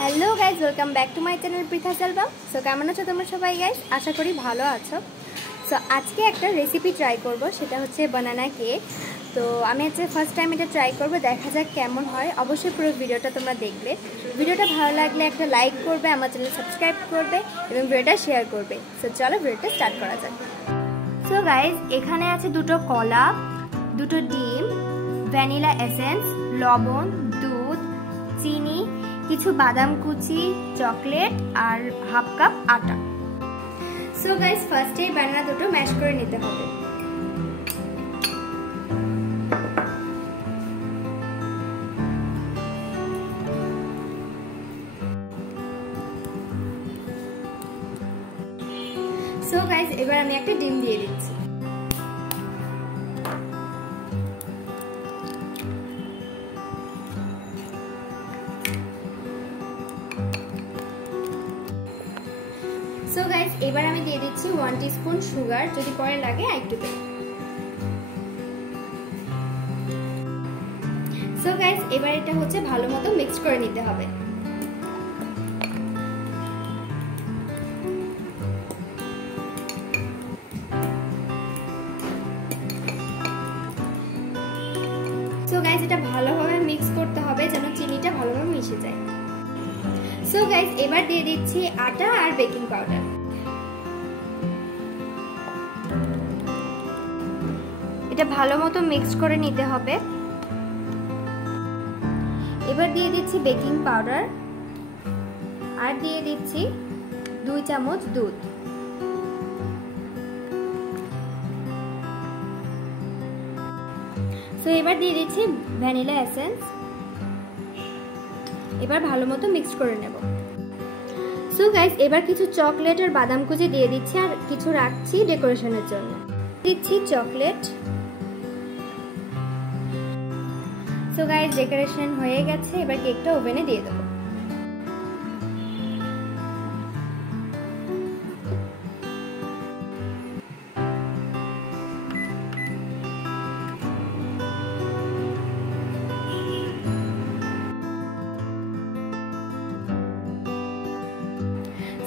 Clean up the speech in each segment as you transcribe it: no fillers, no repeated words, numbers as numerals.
Hello guys, welcome back to my channel Pritha's album. So কেমন আছো তোমরা সবাই গাইজ? আশা করি ভালো আছো। সো আজকে একটা রেসিপি ট্রাই করব, সেটা হচ্ছে বানানা কেক। তো আমি আজকে ফার্স্ট টাইম এটা ট্রাই করব, দেখা যাক কেমন হয়। অবশ্যই পুরো ভিডিওটা তোমরা দেখবে। ভিডিওটা ভালো লাগলে একটা লাইক করবে, আমার চ্যানেল সাবস্ক্রাইব করবে এবং ভিডিওটা শেয়ার করবে। সো চলো ভিডিওটা স্টার্ট করা যাক। সো গাইজ, এখানে আছে দুটো কলা, দুটো ডিম, ভ্যানিলা এসেন্স, লবণ, দুধ, চিনি, কিছু বাদাম কুচি, চকলেট আর হাফ কাপ আটা। সো গাইস, ফার্স্টে বানানা দুটো ম্যাশ করে নিতে হবে। সো গাইস, এবার আমি একটা ডিম দিয়ে দিচ্ছি। সো গাইস, এবার আমি দিয়ে দিচ্ছি 1 টিস্পুন সুগার, যদি পরে লাগে একটু দেব। সো গাইস, এবার এটা হচ্ছে ভালো মতো মিক্স করে নিতে হবে। সো গাইস, এটা ভালোভাবে মিক্স করতে হবে যেন চিনিটা ভালোভাবে মিশে যায়। সো গাইস, এবার দিয়ে দিচ্ছি আটা আর বেকিং পাউডার। এটা ভালো মতো মিক্স করে নিতে হবে। এবার দিয়ে দিচ্ছি বেকিং পাউডার আর দিয়ে দিচ্ছি 2 চামচ দুধ। সো এবার দিয়ে দিচ্ছি ভ্যানিলা এসেন্স। এবার ভালো মতো মিক্স করে নেব। সো গাইস, এবার কিছু চকলেট আর বাদাম কুচি দিয়ে দিচ্ছি আর কিছু রাখছি ডেকোরেশনের জন্য। দিচ্ছি চকলেট। সো গাইস, ডেকোরেশন হয়ে গেছে, এবার কেকটা ওভেনে দিয়ে দেব।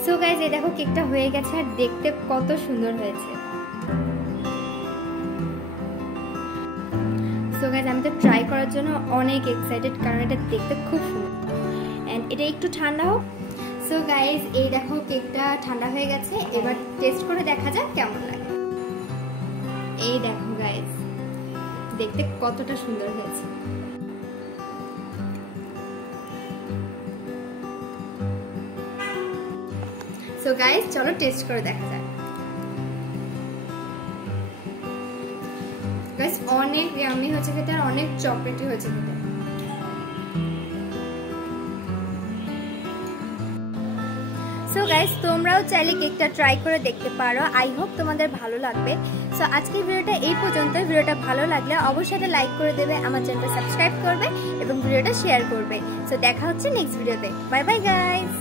সো গাইস, এই দেখো কেকটা হয়ে গেছে আর দেখতে কত সুন্দর হয়েছে। সো গাইস, আমি তো ট্রাই করার জন্য অনেক এক্সাইটেড, কারণ এটা দেখতে খুব সুন্দর। এন্ড এটা একটু ঠান্ডা হোক। সো গাইস, এই দেখো কেকটা ঠান্ডা হয়ে গেছে, এবার টেস্ট করে দেখা যাক কেমন লাগে। এই দেখো গাইস, দেখতে কতটা সুন্দর হয়েছে। সো গাইস, চলো টেস্ট করে দেখা যাক। গাইস, অনেক ইয়ামি হয়েছে খেতে আর অনেক চকলেটি হয়েছে খেতে। সো গাইস, তোমরাও চাইলে কেকটা ট্রাই করে দেখতে পারো। আই হোপ তোমাদের ভালো লাগবে। সো আজকের ভিডিওটা এই পর্যন্ত। ভিডিওটা ভালো লাগলে অবশ্যই একটা লাইক করে দেবে, আমার চ্যানেলটা সাবস্ক্রাইব করবে এবং ভিডিওটা শেয়ার করবে। সো দেখা হচ্ছে নেক্সট ভিডিওতে। Bye bye guys.